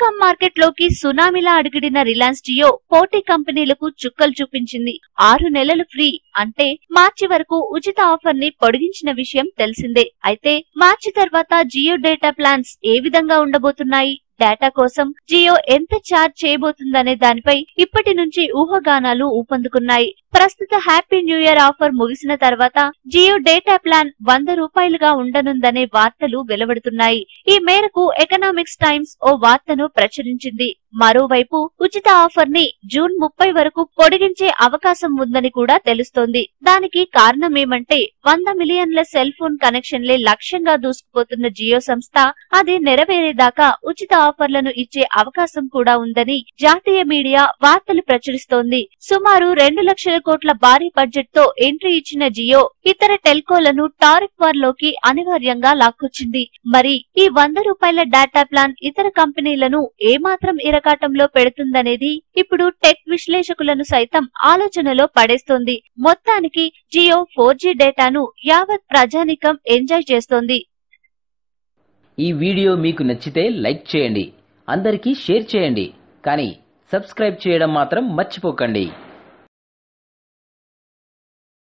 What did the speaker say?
Telecom market లోకి సునామీలా అడుగుడిన Reliance Jio పోటీ కంపెనీలకు చుక్కలు చూపించింది. 6 నెలలు ఫ్రీ అంటే మార్చి వరకు ఉచిత ఆఫర్ ని పొడిగించిన విషయం తెలిసిందే. అయితే మార్చి తర్వాత జియో డేటా ప్లాన్స్ ఏ విధంగా ఉండబోతున్నాయి, డేటా కోసం జియో ఎంత ఛార్జ్ చేయబోతుందనే దానిపై ఇప్పటి నుంచి ఊహాగానాలు ఊపందుకున్నాయి. ప్రస్తుత హ్యాపీ న్యూ ఇయర్ ఆఫర్ ముగిసిన తర్వాత జియో డేటా ప్లాన్ ₹100గా ఉండనుందనే వార్తలు వెలువడుతున్నాయి. ఈ మేరకు ఎకనామిక్స్ టైమ్స్ ఓ వార్తను ప్రచురించింది. మరోవైపు ఉచిత ఆఫర్ ని జూన్ 30 వరకు పొడిగించే అవకాశం ఉందని కూడా తెలుస్తోంది. దానికి కారణమేమంటే 100 మిలియన్ల సెల్ ఫోన్ కనెక్షన్లే లక్ష్యంగా దూసుకుపోతున్న జియో సంస్థ అది నెరవేరేదాకా ఉచిత ఆఫర్లను ఇచ్చే అవకాశం కూడా ఉందని జాతీయ మీడియా వార్తలు ప్రచురిస్తోంది. సుమారు 2 లక్షల కోట్ల భారీ బడ్జెట్ తో ఎంట్రీ ఇచ్చిన జియో ఇతర టెల్కోలను టారిఫ్ వార్ లోకి అనివార్యంగా లాక్కొచ్చింది. మరి ఈ ₹100 డేటా ప్లాన్ ఇతర కంపెనీలను ఏమాత్రం ఇరకాటంలో పెడుతుందనేది ఇప్పుడు టెక్ విశ్లేషకులను సైతం ఆలోచనలో పడేస్తోంది. మొత్తానికి జియో 4G డేటాను యావత్ ప్రజానీకం ఎంజాయ్ చేస్తోంది. ఈ వీడియో మీకు నచ్చితే లైక్ చేయండి, అందరికీ షేర్ చేయండి, కానీ సబ్స్క్రైబ్ చేయడం మాత్రం మర్చిపోకండి.